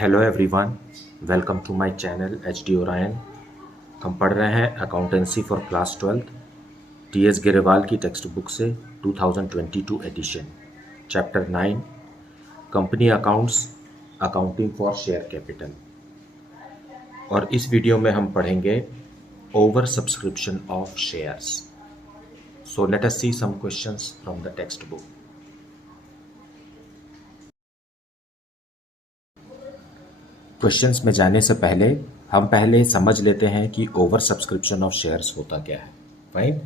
Hello everyone, welcome to my channel H D Orion. हम पढ़ रहे हैं accountancy for class 12 T S Grewal की टेक्स्ट बुक से 2022 edition, chapter 9 company accounts, accounting for share capital. और इस वीडियो में हम पढ़ेंगे over subscription of shares. So let us see some questions from the text book. Questions में जाने से पहले हम पहले समझ लेते हैं कि ओवर सब्सक्रिप्शन ऑफ शेयर्स होता क्या है। फाइन।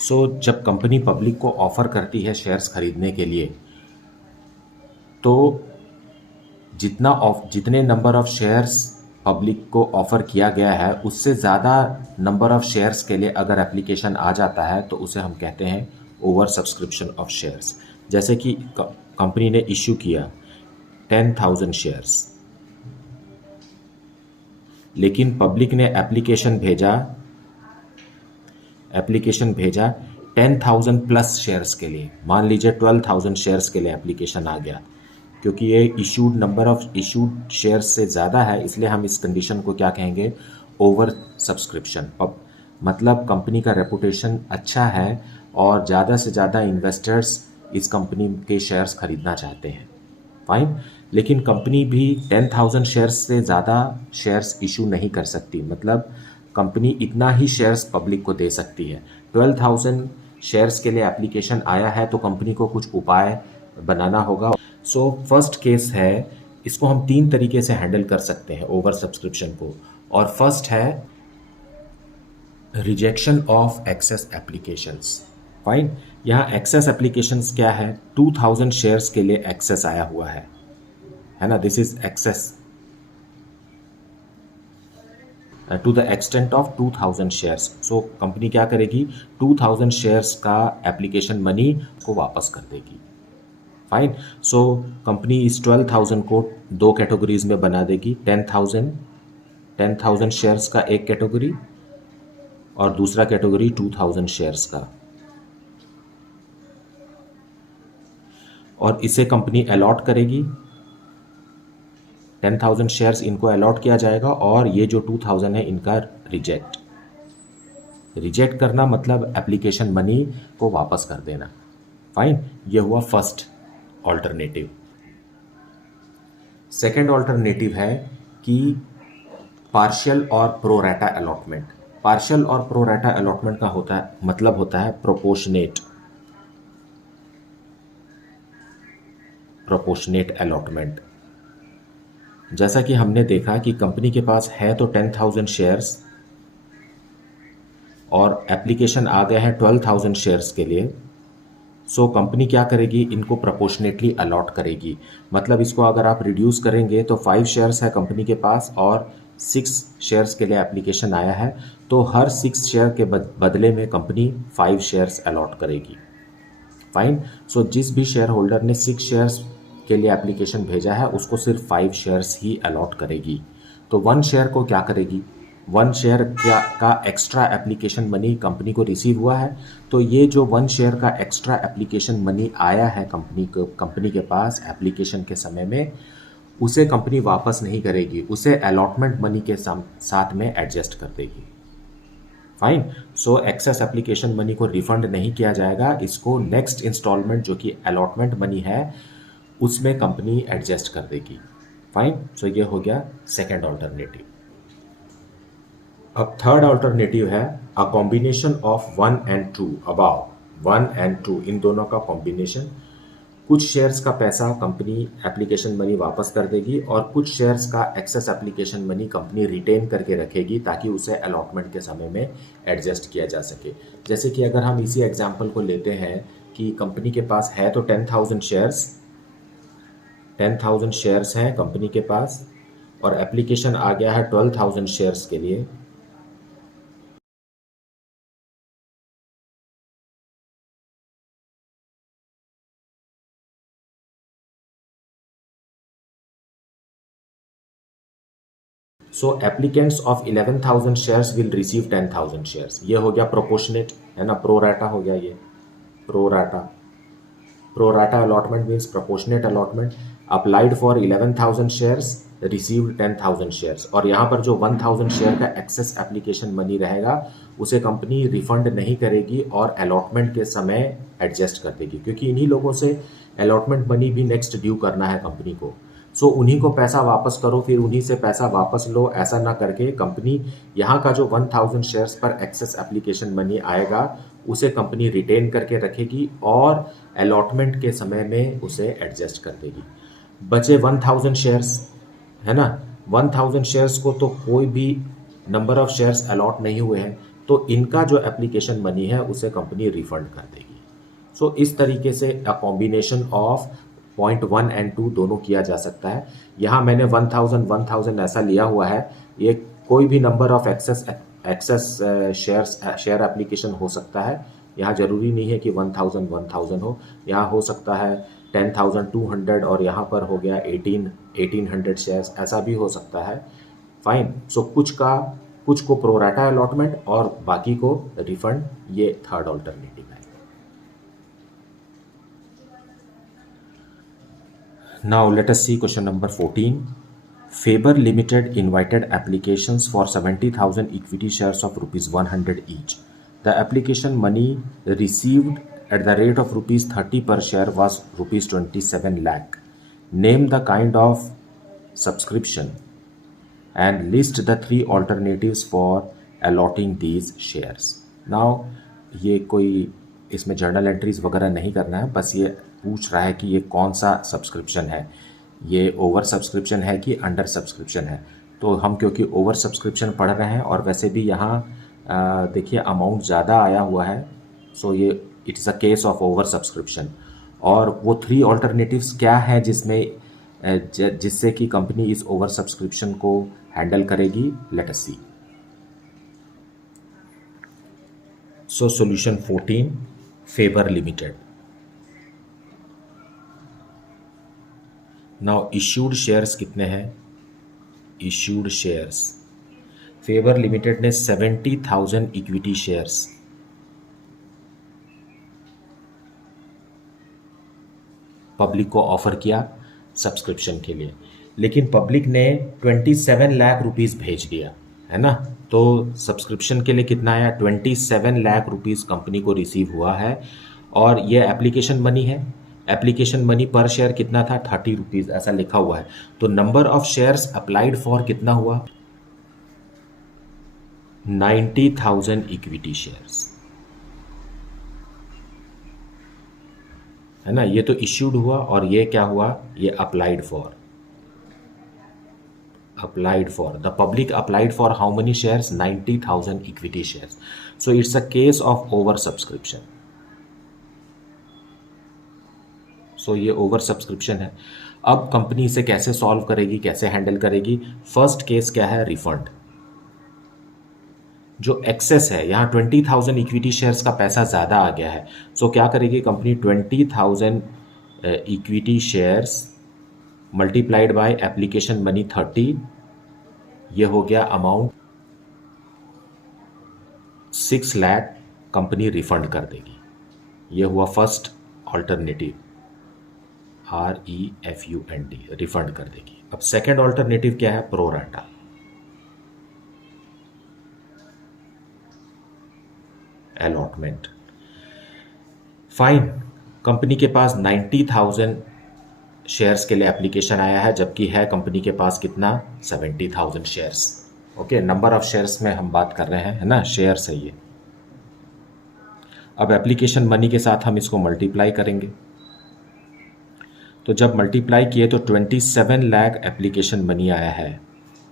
सो जब कंपनी पब्लिक को ऑफर करती है शेयर्स खरीदने के लिए, तो जितने नंबर ऑफ शेयर्स पब्लिक को ऑफर किया गया है उससे ज़्यादा नंबर ऑफ शेयर्स के लिए अगर एप्लीकेशन आ जाता है तो उसे हम कहते हैं ओवर सब्सक्रिप्शन ऑफ शेयर्स। जैसे कि कंपनी ने इश्यू किया 10,000 शेयर्स, लेकिन पब्लिक ने एप्लीकेशन भेजा 10,000 प्लस शेयर्स के लिए। मान लीजिए 12,000 शेयर्स के लिए एप्लीकेशन आ गया, क्योंकि ये issued number of issued shares से ज़्यादा है, इसलिए हम इस कंडीशन को क्या कहेंगे, ओवर सब्सक्रिप्शन। मतलब कंपनी का रेपुटेशन अच्छा है और ज़्यादा से ज़्यादा इन्वेस्टर्स इस कंपनी के शेयर्स खरीदना चाहते हैं। फाइन। लेकिन कंपनी भी 10,000 शेयर्स से ज़्यादा शेयर्स इशू नहीं कर सकती, मतलब कंपनी इतना ही शेयर्स पब्लिक को दे सकती है। 12,000 शेयर्स के लिए एप्लीकेशन आया है तो कंपनी को कुछ उपाय बनाना होगा। सो फर्स्ट केस है, इसको हम 3 तरीके से हैंडल कर सकते हैं ओवर सब्सक्रिप्शन को। और फर्स्ट है rejection of excess applications. Fine. यहाँ एक्सेस एप्लीकेशंस क्या है, 2,000 शेयर्स के लिए एक्सेस आया हुआ है ना, this is excess to the extent of 2,000 shares. So company क्या करेगी, 2,000 शेयर्स का एप्लीकेशन मनी को वापस कर देगी। फाइन। सो कंपनी इस 12,000 को 2 कैटेगरीज में बना देगी। 10,000 शेयर्स का एक कैटेगरी और दूसरा कैटेगरी 2,000 शेयर्स का, और इसे कंपनी अलॉट करेगी। 10,000 शेयर्स इनको अलॉट किया जाएगा और ये जो 2,000 है इनका रिजेक्ट करना, मतलब एप्लीकेशन मनी को वापस कर देना। फाइन। ये हुआ फर्स्ट ऑल्टरनेटिव। सेकेंड ऑल्टरनेटिव है कि पार्शियल और प्रोरेटा अलॉटमेंट। पार्शियल और प्रोरेटा अलॉटमेंट का मतलब होता है प्रोपोर्शनेट अलॉटमेंट। जैसा कि हमने देखा कि कंपनी के पास है तो 10,000 शेयर्स और एप्लीकेशन आ गया है 12,000 शेयर्स के लिए। सो कंपनी क्या करेगी, इनको प्रोपोर्शनेटली अलॉट करेगी। मतलब इसको अगर आप रिड्यूस करेंगे तो 5 शेयर्स है कंपनी के पास और 6 शेयर्स के लिए एप्लीकेशन आया है, तो हर 6 शेयर के बदले में कंपनी 5 शेयर्स अलॉट करेगी। फाइन। सो जिस भी शेयर होल्डर ने 6 शेयर्स के लिए एप्लीकेशन भेजा है उसको सिर्फ 5 शेयर्स ही अलॉट करेगी। तो 1 शेयर को क्या करेगी, 1 शेयर का एक्स्ट्रा एप्लीकेशन मनी कंपनी को रिसीव हुआ है, तो ये जो 1 शेयर का एक्स्ट्रा एप्लीकेशन मनी आया है कंपनी के पास एप्लीकेशन के समय में, उसे कंपनी वापस नहीं करेगी, उसे अलॉटमेंट मनी के साथ में एडजस्ट कर देगी। फाइन। सो एक्सेस एप्लीकेशन मनी को रिफंड नहीं किया जाएगा, इसको नेक्स्ट इंस्टॉलमेंट जो कि अलॉटमेंट मनी है उसमें कंपनी एडजस्ट कर देगी। फाइन। सो ये हो गया सेकेंड ऑल्टरनेटिव। अब थर्ड ऑल्टरनेटिव है a combination of 1 and 2, above 1 and 2 इन दोनों का कॉम्बिनेशन। कुछ शेयर्स का पैसा कंपनी एप्लीकेशन मनी वापस कर देगी और कुछ शेयर्स का excess application money company retain करके रखेगी ताकि उसे अलॉटमेंट के समय में एडजस्ट किया जा सके। जैसे कि अगर हम इसी एग्जांपल को लेते हैं कि कंपनी के पास है तो 10,000 शेयर्स हैं कंपनी के पास और एप्लीकेशन आ गया है 12,000 शेयर्स के लिए। So applicants of 11,000 shares will receive 10,000 shares. ये हो गया प्रोपोर्शनेट, है ना, प्रोराटा हो गया ये pro rata allotment means proportionate allotment applied for 11,000 shares received 10,000 shares, और यहाँ पर जो 1,000 शेयर का एक्सेस एप्लीकेशन मनी रहेगा उसे कंपनी रिफंड नहीं करेगी और अलॉटमेंट के समय एडजस्ट कर देगी, क्योंकि इन्हीं लोगों से अलॉटमेंट मनी भी नेक्स्ट ड्यू करना है कंपनी को। सो उन्हीं को पैसा वापस करो, फिर उन्हीं से पैसा वापस लो, ऐसा ना करके कंपनी यहाँ का जो 1,000 शेयर्स पर एक्सेस एप्लीकेशन मनी आएगा उसे कंपनी रिटेन करके रखेगी और अलॉटमेंट के समय में उसे एडजस्ट कर देगी। बचे 1,000 शेयर्स, है ना, 1,000 शेयर्स को तो कोई भी नंबर ऑफ शेयर्स अलॉट नहीं हुए हैं, तो इनका जो एप्लीकेशन मनी है उसे कंपनी रिफंड कर देगी। सो इस तरीके से a combination of point 1 and 2 दोनों किया जा सकता है। यहाँ मैंने 1,000 ऐसा लिया हुआ है, ये कोई भी number of access share application हो सकता है। यहाँ जरूरी नहीं है कि 1,000 हो, यहाँ हो सकता है 10,200 और यहाँ पर हो गया 1,800 शेयर्स, ऐसा भी हो सकता है। फाइन। सो कुछ को प्रोराटा अलॉटमेंट और बाकी को रिफंड, ये थर्ड ऑल्टरनेटिव है। Now let us see question number 14. Faber Limited invited applications for 70,000 equity shares of rupees 100 each. The application money received at the rate of rupees 30 per share was rupees 27 lakh. Name the kind of subscription and list the 3 alternatives for allotting these shares. Now ये कोई इसमें journal entries वगैरह नहीं करना है, बस ये पूछ रहा है कि ये कौन सा सब्सक्रिप्शन है, ये ओवर सब्सक्रिप्शन है कि अंडर सब्सक्रिप्शन है। तो हम क्योंकि ओवर सब्सक्रिप्शन पढ़ रहे हैं और वैसे भी यहाँ देखिए अमाउंट ज़्यादा आया हुआ है, सो ये it is a case of over subscription. और वो 3 ऑल्टरनेटिव्स क्या है जिससे कि कंपनी इस ओवर सब्सक्रिप्शन को हैंडल करेगी, let us see. So solution 14, Faber limited. Now issued shares कितने हैं? इश्यूड शेयर्स फेबर लिमिटेड ने 70,000 इक्विटी शेयर्स पब्लिक को ऑफर किया सब्सक्रिप्शन के लिए, लेकिन पब्लिक ने 27 लाख रुपीस भेज दिया, है ना। तो सब्सक्रिप्शन के लिए कितना आया? 27 लाख रुपीस कंपनी को रिसीव हुआ है, और ये एप्लीकेशन मनी है। एप्लीकेशन मनी पर शेयर कितना था? 30 रुपीज़, ऐसा लिखा हुआ है। तो number of shares applied for कितना हुआ? 90,000 इक्विटी शेयर्स, है ना। ये तो इश्यूड हुआ और ये क्या हुआ? ये applied for the public applied for how many shares? 90,000 equity shares. So it's a case of over subscription. So ये ओवर सब्सक्रिप्शन है। अब कंपनी इसे कैसे सॉल्व करेगी, कैसे हैंडल करेगी? फर्स्ट केस क्या है? रिफंड। जो एक्सेस है, यहाँ 20,000 इक्विटी शेयर्स का पैसा ज़्यादा आ गया है, सो क्या करेगी company? 20,000 equity shares multiplied by application money 30, ये हो गया अमाउंट 6 लाख, कंपनी रिफंड कर देगी। ये हुआ फर्स्ट ऑल्टरनेटिव, REFUND, रिफंड कर देगी। अब सेकेंड ऑल्टरनेटिव क्या है? प्रोराटा। अलॉटमेंट। फाइन। कंपनी के पास 90,000 शेयर्स के लिए एप्लीकेशन आया है, जबकि है कंपनी के पास कितना? 70,000 shares. Okay, number of shares में हम बात कर रहे हैं, है ना, शेयर्स है ये। अब एप्लीकेशन मनी के साथ हम इसको मल्टीप्लाई करेंगे, तो जब मल्टीप्लाई किए तो 27 लाख एप्लीकेशन मनी आया है,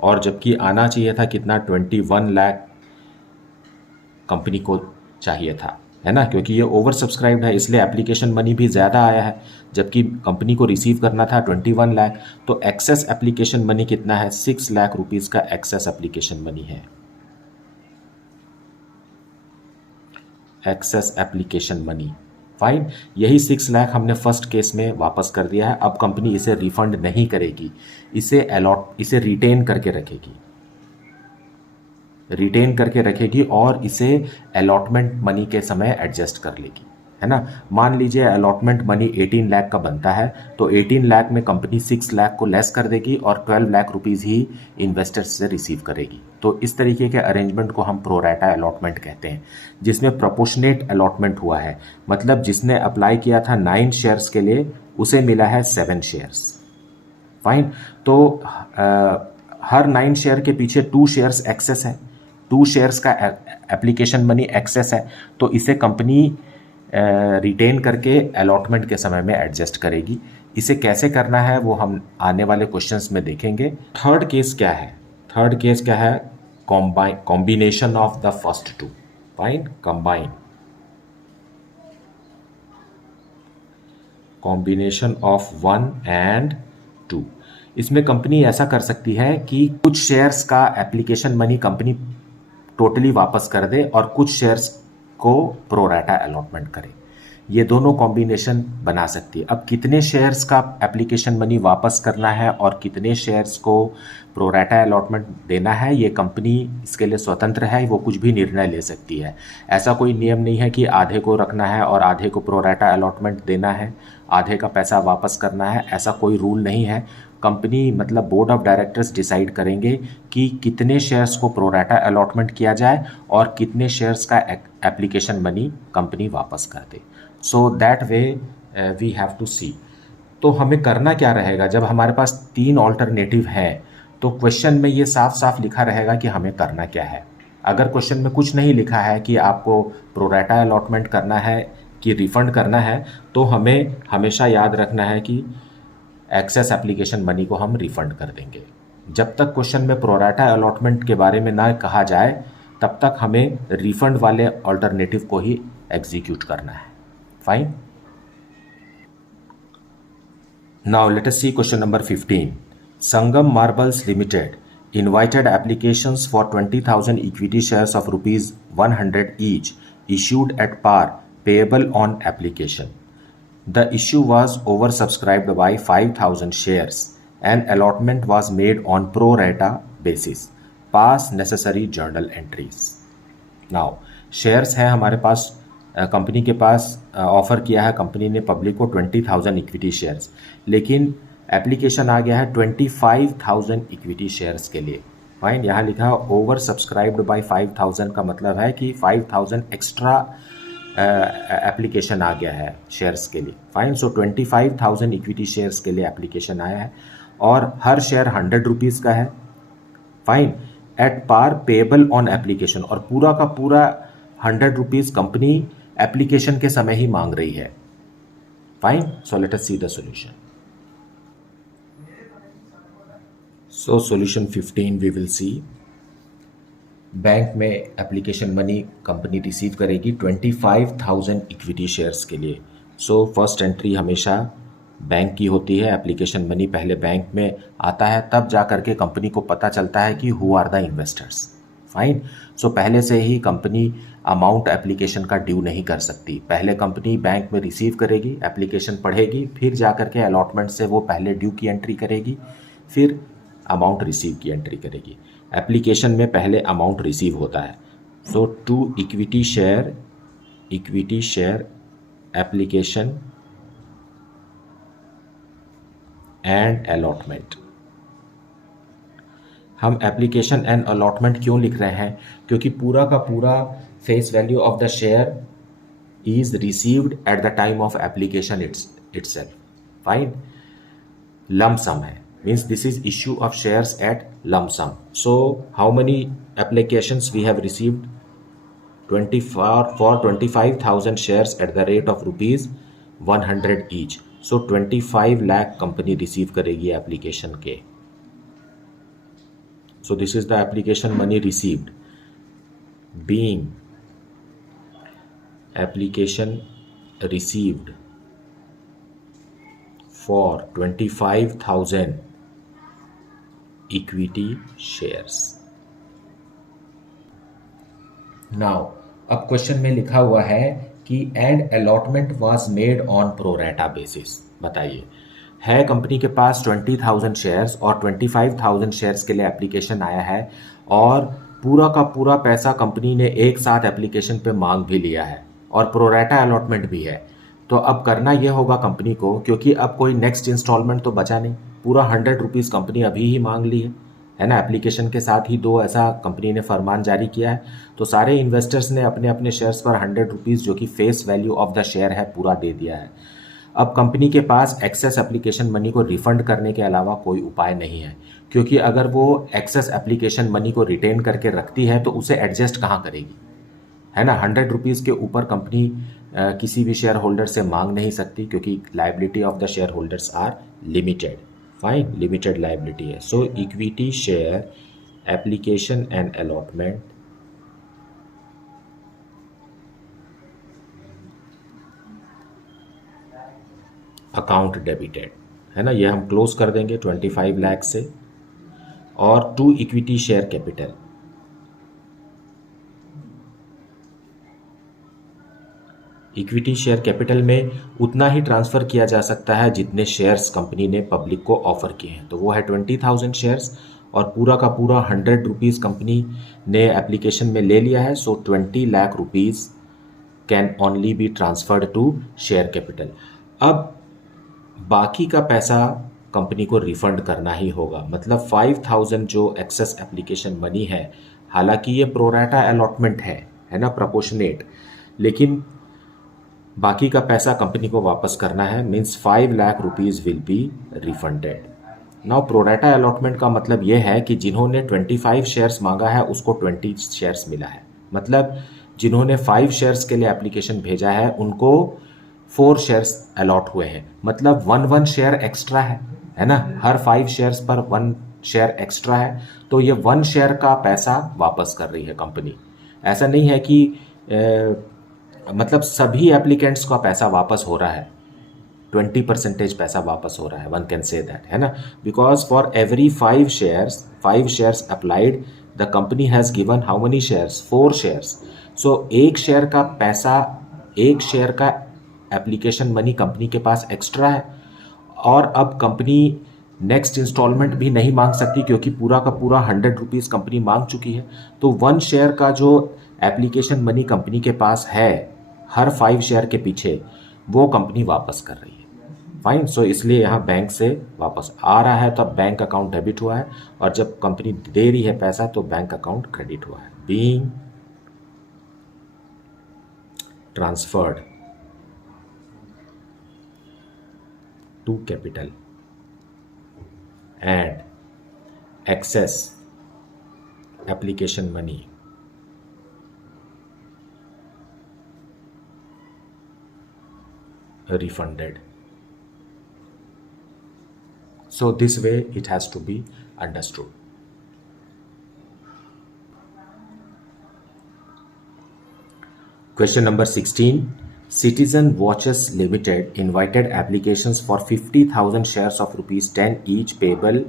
और जबकि आना चाहिए था कितना? 21 लाख कंपनी को चाहिए था, है ना, क्योंकि ये ओवर सब्सक्राइब्ड है, इसलिए एप्लीकेशन मनी भी ज़्यादा आया है, जबकि कंपनी को रिसीव करना था 21 लाख। तो एक्सेस एप्लीकेशन मनी कितना है? 6 लाख रुपीज़ का एक्सेस एप्लीकेशन मनी है। Excess application money, fine. यही 6 लाख हमने फर्स्ट केस में वापस कर दिया है। अब कंपनी इसे रिफंड नहीं करेगी, इसे रिटेन करके रखेगी और इसे अलॉटमेंट मनी के समय एडजस्ट कर लेगी। है ना। मान लीजिए अलॉटमेंट मनी 18 लाख का बनता है, तो 18 लाख में कंपनी 6 लाख को लेस कर देगी और 12 लाख रुपीज़ ही इन्वेस्टर्स से रिसीव करेगी। तो इस तरीके के अरेंजमेंट को हम प्रोराटा अलॉटमेंट कहते हैं, जिसमें प्रोपोर्शनेट अलॉटमेंट हुआ है। मतलब जिसने अप्लाई किया था 9 शेयर्स के लिए, उसे मिला है 7 शेयर्स। फाइन। तो हर 9 शेयर के पीछे 2 शेयर्स एक्सेस है, 2 शेयर्स का एप्लीकेशन मनी एक्सेस है, तो इसे कंपनी रिटेन करके अलॉटमेंट के समय में एडजस्ट करेगी। इसे कैसे करना है वो हम आने वाले क्वेश्चंस में देखेंगे। थर्ड केस क्या है? थर्ड केस क्या है? Combination of the first two. Fine. Combine, combination of 1 and 2। इसमें कंपनी ऐसा कर सकती है कि कुछ शेयर्स का एप्लीकेशन मनी कंपनी टोटली वापस कर दे और कुछ शेयर्स को प्रोराटा अलॉटमेंट करे। ये दोनों कॉम्बिनेशन बना सकती है। अब कितने शेयर्स का एप्लीकेशन मनी वापस करना है और कितने शेयर्स को प्रोराटा अलॉटमेंट देना है, ये कंपनी इसके लिए स्वतंत्र है, वो कुछ भी निर्णय ले सकती है। ऐसा कोई नियम नहीं है कि आधे को रखना है और आधे को प्रोराटा अलॉटमेंट देना है, आधे का पैसा वापस करना है, ऐसा कोई रूल नहीं है। कंपनी मतलब बोर्ड ऑफ डायरेक्टर्स डिसाइड करेंगे कि कितने शेयर्स को प्रोराटा अलॉटमेंट किया जाए और कितने शेयर्स का एप्लीकेशन मनी कंपनी वापस कर दे। So that way we have to see. तो हमें करना क्या रहेगा? जब हमारे पास 3 ऑल्टरनेटिव हैं तो क्वेश्चन में ये साफ साफ लिखा रहेगा कि हमें करना क्या है। अगर क्वेश्चन में कुछ नहीं लिखा है कि आपको प्रोराटा अलॉटमेंट करना है कि रिफंड करना है, तो हमें हमेशा याद रखना है कि एक्सेस एप्लीकेशन मनी को हम रिफंड कर देंगे। जब तक क्वेश्चन में प्रोराटा अलॉटमेंट के बारे में ना कहा जाए, तब तक हमें रिफंड वाले अल्टरनेटिव को ही एग्जीक्यूट करना है। Fine. Now let us see question number 15। Sangam marbles limited invited applications for 20,000 equity shares of rupees 100 each issued at par payable on application. The issue was oversubscribed by 5,000 shares and allotment was made on pro rata basis. Pass necessary journal entries. Now shares है हमारे पास, company के पास offer किया है company ने public को 20,000 equity shares, लेकिन application आ गया है 25,000 इक्विटी शेयर्स के लिए। फाइन। यहाँ लिखा है ओवर सब्सक्राइब्ड बाई 5,000 का मतलब है कि 5,000 एक्स्ट्रा एप्लीकेशन आ गया है शेयर्स के लिए। फाइन। सो 25,000 इक्विटी शेयर्स के लिए एप्लीकेशन आया है और हर शेयर 100 रुपीज़ का है। Fine. At par payable on application, और पूरा का पूरा 100 रुपीज़ कंपनी एप्लीकेशन के समय ही मांग रही है। Fine. So let us see the solution. So solution 15 we will see. Bank में एप्लीकेशन मनी कंपनी रिसीव करेगी 25,000 इक्विटी शेयर्स के लिए। सो फर्स्ट एंट्री हमेशा बैंक की होती है। एप्लीकेशन मनी पहले बैंक में आता है, तब जा करके कंपनी को पता चलता है कि who are the investors. Fine. So पहले से ही कंपनी अमाउंट एप्लीकेशन का ड्यू नहीं कर सकती। पहले कंपनी बैंक में रिसीव करेगी, एप्लीकेशन पढ़ेगी, फिर जा करके अलॉटमेंट से वो पहले ड्यू की एंट्री करेगी, फिर अमाउंट रिसीव की एंट्री करेगी। एप्लीकेशन में पहले अमाउंट रिसीव होता है। So to equity share application and allotment. हम एप्लीकेशन एंड अलॉटमेंट क्यों लिख रहे हैं? क्योंकि पूरा का पूरा face value of the share is received at the time of application itself. Fine. lump sum है, means this is issue of shares at lump sum. So how many applications we have received? 25,000 shares at the rate of rupees 100 each. So 25 lakh company receive करेगी application के। So this is the application money received, being application received for 25,000 equity shares. Now अब question में लिखा हुआ है कि and allotment was made on pro rata basis. बताइए, है कंपनी के पास 20,000 शेयर्स और 25,000 शेयर्स के लिए एप्लीकेशन आया है और पूरा का पूरा पैसा कंपनी ने एक साथ एप्लीकेशन पे मांग भी लिया है। और प्रोरेटा अलॉटमेंट भी है। तो अब करना यह होगा कंपनी को, क्योंकि अब कोई नेक्स्ट इंस्टॉलमेंट तो बचा नहीं, पूरा 100 रुपीज़ कंपनी अभी ही मांग ली है ना। एप्लीकेशन के साथ ही दो ऐसा कंपनी ने फरमान जारी किया है। तो सारे इन्वेस्टर्स ने अपने अपने शेयर्स पर 100 रुपीज़, जो कि face value of the share है, पूरा दे दिया है। अब कंपनी के पास एक्सेस एप्लीकेशन मनी को रिफंड करने के अलावा कोई उपाय नहीं है, क्योंकि अगर वो एक्सेस एप्लीकेशन मनी को रिटेन करके रखती है तो उसे एडजस्ट कहाँ करेगी, है ना। 100 रुपीज़ के ऊपर कंपनी किसी भी शेयर होल्डर से मांग नहीं सकती, क्योंकि liability of the share holders are limited. Fine, limited liability है। So equity share application and allotment account debited, है ना। ये हम क्लोज कर देंगे 25 लाख से। और to equity share capital, equity share capital में उतना ही ट्रांसफ़र किया जा सकता है जितने शेयर्स कंपनी ने पब्लिक को ऑफर किए हैं। तो वो है 20,000 शेयर्स, और पूरा का पूरा 100 रुपीज़ कंपनी ने एप्लीकेशन में ले लिया है। So 20 lakh rupees can only be transferred to share capital. अब बाकी का पैसा कंपनी को रिफंड करना ही होगा। मतलब 5,000 जो एक्सेस एप्लीकेशन मनी है, हालांकि ये प्रोरेटा अलॉटमेंट है ना, प्रोपोर्शनेट, लेकिन बाकी का पैसा कंपनी को वापस करना है। Means 5 lakh rupees will be refunded. Now pro rata allotment का मतलब ये है कि जिन्होंने 25 शेयर्स मांगा है उसको 20 शेयर्स मिला है। मतलब जिन्होंने 5 शेयर्स के लिए एप्लीकेशन भेजा है उनको 4 शेयर्स अलॉट हुए हैं। मतलब 1 शेयर एक्स्ट्रा है ना। हर 5 शेयर्स पर 1 शेयर एक्स्ट्रा है। तो ये 1 शेयर का पैसा वापस कर रही है कंपनी। ऐसा नहीं है कि मतलब सभी एप्लीकेंट्स का पैसा वापस हो रहा है, 20% पैसा वापस हो रहा है, वन कैन से दैट, है ना। Because for every 5 shares applied, the company has given how many shares, 4 shares. So एक शेयर का पैसा, एक शेयर का एप्लीकेशन मनी कंपनी के पास एक्स्ट्रा है। और अब कंपनी नेक्स्ट इंस्टॉलमेंट भी नहीं मांग सकती, क्योंकि पूरा का पूरा 100 रुपीज़ कंपनी मांग चुकी है। तो 1 शेयर का जो एप्लीकेशन मनी कंपनी के पास है हर 5 शेयर के पीछे, वो कंपनी वापस कर रही है। फाइन। सो इसलिए यहाँ बैंक से वापस आ रहा है, तो अब बैंक अकाउंट डेबिट हुआ है, और जब कंपनी दे रही है पैसा तो बैंक अकाउंट क्रेडिट हुआ है। Being transferred to capital and excess application money refunded. So this way it has to be understood. Question number 16. Citizen Watches Limited invited applications for 50,000 shares of rupees 10 each, payable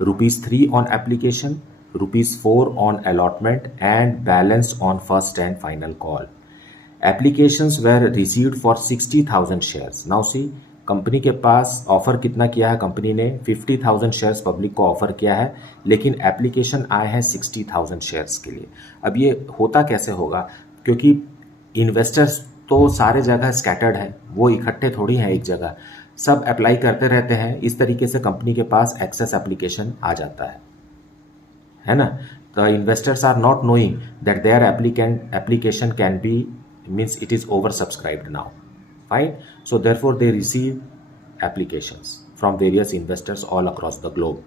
rupees 3 on application, rupees 4 on allotment, and balance on first and final call. Applications were received for 60,000 shares. Now see, company के पास offer कितना किया है, company ने 50,000 shares public को offer किया है, लेकिन application आए हैं 60,000 शेयर्स के लिए। अब ये होता कैसे होगा, क्योंकि इन्वेस्टर्स तो सारे जगह स्कैटर्ड है, वो इकट्ठे थोड़ी हैं एक जगह, सब अप्लाई करते रहते हैं। इस तरीके से कंपनी के पास एक्सेस एप्लीकेशन आ जाता है ना। The investors are not knowing that their application can be, means it is oversubscribed now. Fine. So therefore they receive applications from various investors all across the globe.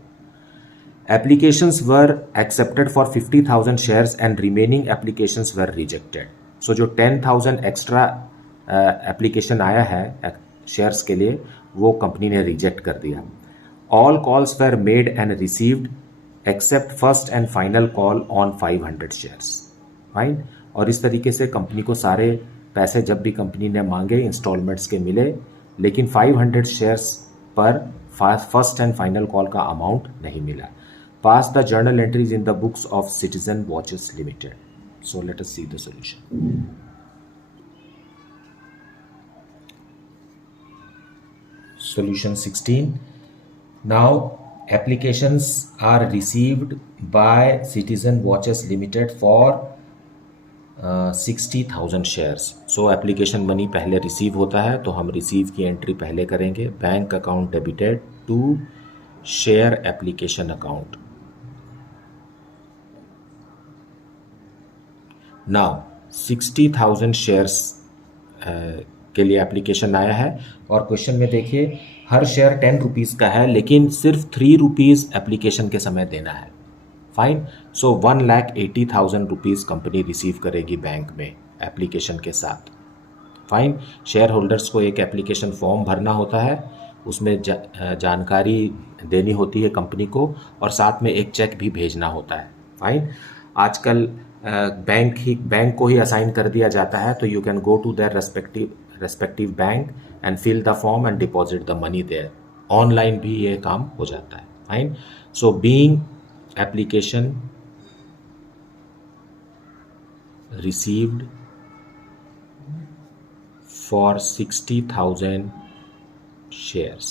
Applications were accepted for 50,000 shares and remaining applications were rejected. So जो 10,000 extra application आया है shares के लिए, वो company ने reject कर दिया। All calls were made and received except first and final call on 500 shares. Fine. और इस तरीके से कंपनी को सारे पैसे जब भी कंपनी ने मांगे इंस्टॉलमेंट्स के मिले, लेकिन 500 शेयर्स पर फर्स्ट एंड फाइनल कॉल का अमाउंट नहीं मिला। Pass the journal entries in the books of Citizen Watches limited. So let us see the solution. Solution 16. Now applications are received by Citizen Watches Limited for 60,000 shares. So application money पहले receive होता है तो हम receive की entry पहले करेंगे। Bank account debited to share application account. Now 60,000 shares के लिए एप्लीकेशन आया है और क्वेश्चन में देखिए हर शेयर 10 रुपीज़ का है, लेकिन सिर्फ 3 रुपीज़ एप्लीकेशन के समय देना है। फाइन। सो 1,80,000 रुपीज़ कंपनी रिसीव करेगी बैंक में एप्लीकेशन के साथ। फाइन। शेयर होल्डर्स को एक एप्लीकेशन फॉर्म भरना होता है, उसमें जानकारी देनी होती है कंपनी को, और साथ में एक चेक भी भेजना होता है। फाइन। आजकल बैंक को ही असाइन कर दिया जाता है, तो you can go to their respective bank and fill the form and deposit the money there. Online भी ये काम हो जाता है। Fine. So being application received for 60,000 shares।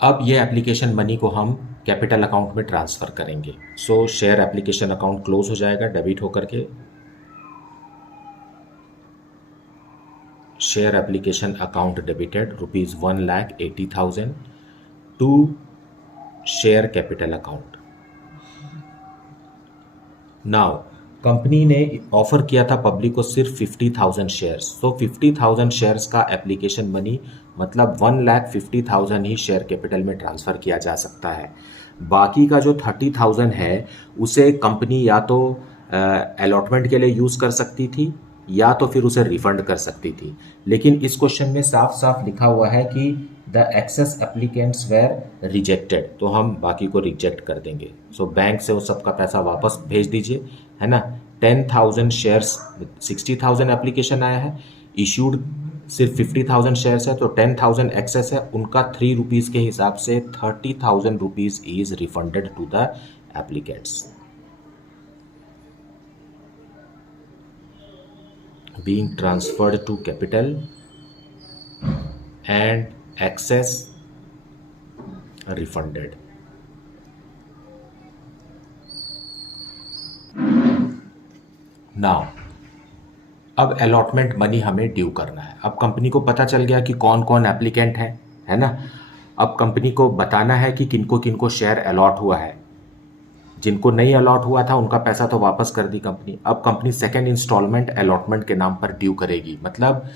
अब ये एप्लीकेशन मनी को हम कैपिटल अकाउंट में ट्रांसफ़र करेंगे। So share application account close हो जाएगा डेबिट होकर के। Share application account debited ₹1,80,000 to share capital account. Now company ने ऑफर किया था पब्लिक को सिर्फ 50,000 शेयर्स। तो 50,000 शेयर्स का एप्लीकेशन मनी मतलब 1,50,000 ही शेयर कैपिटल में ट्रांसफ़र किया जा सकता है। बाकी का जो 30,000 है उसे कंपनी या तो अलॉटमेंट के लिए यूज़ कर सकती थी या तो फिर उसे रिफंड कर सकती थी। लेकिन इस क्वेश्चन में साफ साफ लिखा हुआ है कि the excess applicants were rejected, तो हम बाकी को रिजेक्ट कर देंगे। सो बैंक से वो सबका पैसा वापस भेज दीजिए, है ना। 10,000 शेयर्स, 60,000 एप्लीकेशन आया है, इशूड सिर्फ 50,000 शेयर्स है, तो 10,000 एक्सेस है, उनका 3 रुपीज़ के हिसाब से 30,000 rupees is refunded to the applicants. being transferred to capital and excess refunded। Now अब अलॉटमेंट मनी हमें ड्यू करना है। अब कंपनी को पता चल गया कि कौन कौन एप्लीकेंट है ना। अब कंपनी को बताना है कि किनको किनको शेयर अलॉट हुआ है। जिनको नहीं अलॉट हुआ था उनका पैसा तो वापस कर दी कंपनी। अब कंपनी सेकेंड इंस्टॉलमेंट अलॉटमेंट के नाम पर ड्यू करेगी, मतलब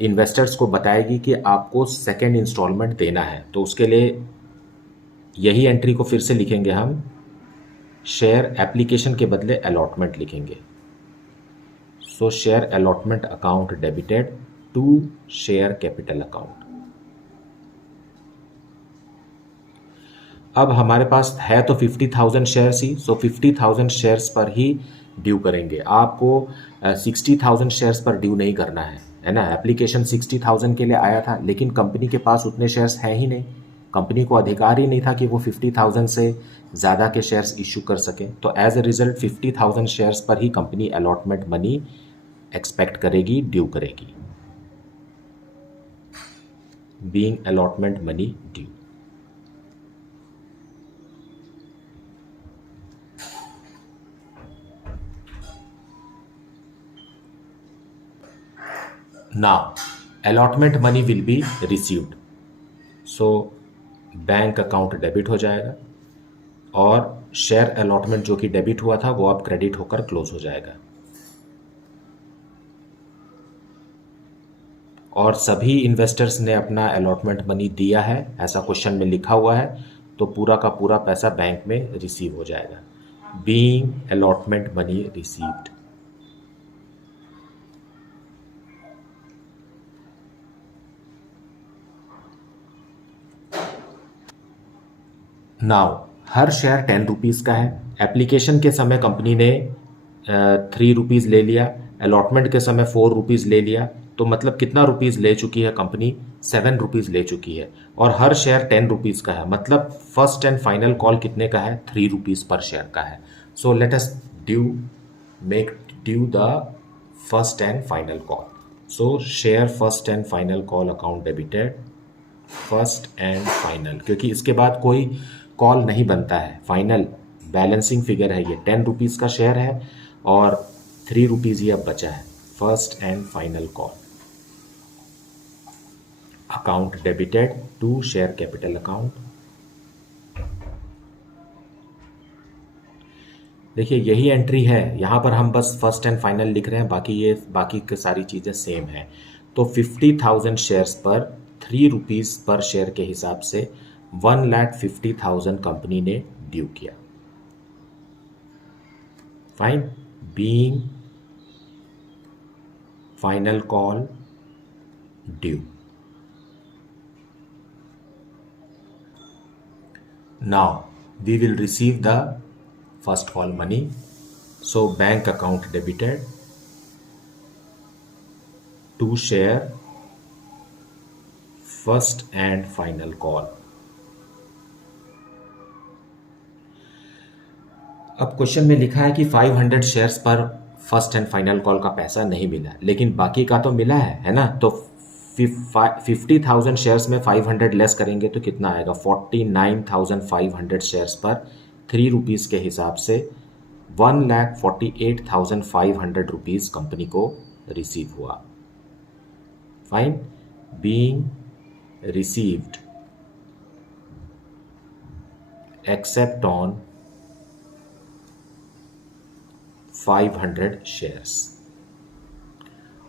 इन्वेस्टर्स को बताएगी कि आपको सेकेंड इंस्टॉलमेंट देना है। तो उसके लिए यही एंट्री को फिर से लिखेंगे हम, शेयर एप्लीकेशन के बदले अलॉटमेंट लिखेंगे। So share allotment account debited to share capital account. अब हमारे पास है तो 50,000 शेयर्स ही, सो 50,000 शेयर्स पर ही ड्यू करेंगे। आपको 60,000 शेयर्स पर ड्यू नहीं करना है ना। एप्लीकेशन 60,000 के लिए आया था, लेकिन कंपनी के पास उतने शेयर्स हैं ही नहीं। कंपनी को अधिकार ही नहीं था कि वो 50,000 से ज़्यादा के शेयर्स इशू कर सके। तो एज ए रिजल्ट 50,000 शेयर्स पर ही कंपनी अलॉटमेंट मनी एक्सपेक्ट करेगी, ड्यू करेगी। Being allotment money due. Now allotment money will be received। so bank account debit हो जाएगा और शेयर अलॉटमेंट जो कि डेबिट हुआ था वो अब क्रेडिट होकर क्लोज हो जाएगा। और सभी इन्वेस्टर्स ने अपना अलॉटमेंट मनी दिया है, ऐसा क्वेश्चन में लिखा हुआ है, तो पूरा का पूरा पैसा बैंक में रिसीव हो जाएगा। Being allotment money received. Now हर शेयर 10 रुपीज़ का है। एप्लीकेशन के समय कंपनी ने 3 रुपीज़ ले लिया, अलॉटमेंट के समय 4 रुपीज़ ले लिया, तो मतलब कितना रुपीज़ ले चुकी है कंपनी? 7 रुपीज़ ले चुकी है। और हर शेयर 10 रुपीज़ का है, मतलब फर्स्ट एंड फाइनल कॉल कितने का है? 3 रुपीज़ पर शेयर का है। सो let us make due the first and final call. So share first and final call account debited first and final, क्योंकि इसके बाद कोई कॉल नहीं बनता है, फाइनल बैलेंसिंग फिगर है ये, 10 रुपीज़ का शेयर है और 3 रुपीज़ ही अब बचा है। First and final call, account debited to share capital account. देखिए यही एंट्री है, यहाँ पर हम बस फर्स्ट एंड फाइनल लिख रहे हैं, बाकी की सारी चीज़ें सेम हैं। तो 50,000 शेयर्स पर 3 रुपीज़ पर शेयर के हिसाब से 1,50,000 कंपनी ने ड्यू किया। Fine, being final call due. Now we will receive the first call money. So bank account debited to share first and final call. अब क्वेश्चन में लिखा है कि 500 शेयर्स पर फर्स्ट एंड फाइनल कॉल का पैसा नहीं मिला, लेकिन बाकी का तो मिला है ना। तो 50,000 शेयर्स में 500 लेस करेंगे तो कितना आएगा, 49,500 शेयर्स पर 3 रुपीज़ के हिसाब से 1,48,500 रुपीज़ कंपनी को रिसीव हुआ। Fine, being received except on 500 shares.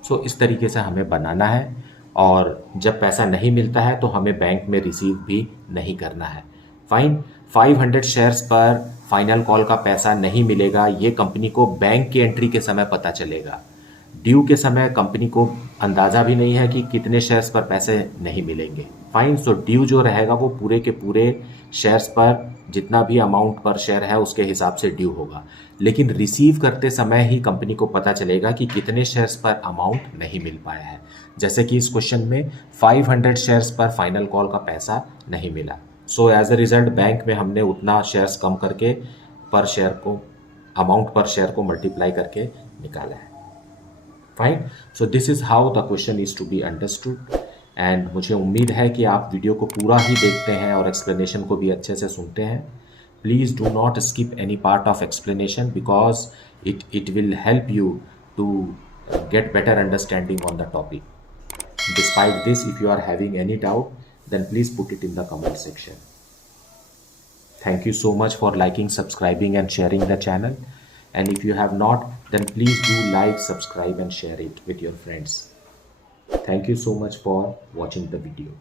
So इस तरीके से हमें बनाना है, और जब पैसा नहीं मिलता है तो हमें बैंक में रिसीव भी नहीं करना है। फाइन, 500 शेयर्स पर फाइनल कॉल का पैसा नहीं मिलेगा, ये कंपनी को बैंक की एंट्री के समय पता चलेगा। ड्यू के समय कंपनी को अंदाज़ा भी नहीं है कि कितने शेयर्स पर पैसे नहीं मिलेंगे। फाइन, सो ड्यू जो रहेगा वो पूरे के पूरे शेयर्स पर जितना भी अमाउंट पर शेयर है उसके हिसाब से ड्यू होगा, लेकिन रिसीव करते समय ही कंपनी को पता चलेगा कि कितने शेयर्स पर अमाउंट नहीं मिल पाया है। जैसे कि इस क्वेश्चन में 500 शेयर्स पर फाइनल कॉल का पैसा नहीं मिला, so as a result bank में हमने उतना शेयर्स कम करके पर शेयर को अमाउंट पर शेयर को मल्टीप्लाई करके निकाला है। Fine, so this is how the question is to be understood. And मुझे उम्मीद है कि आप वीडियो को पूरा ही देखते हैं और एक्सप्लेनेशन को भी अच्छे से सुनते हैं। Please do not skip any part of explanation because it will help you to get better understanding on the topic. Despite this, if you are having any doubt, then please put it in the comment section. Thank you so much for liking, subscribing and sharing the channel. And if you have not, then please do like, subscribe and share it with your friends. Thank you so much for watching the video.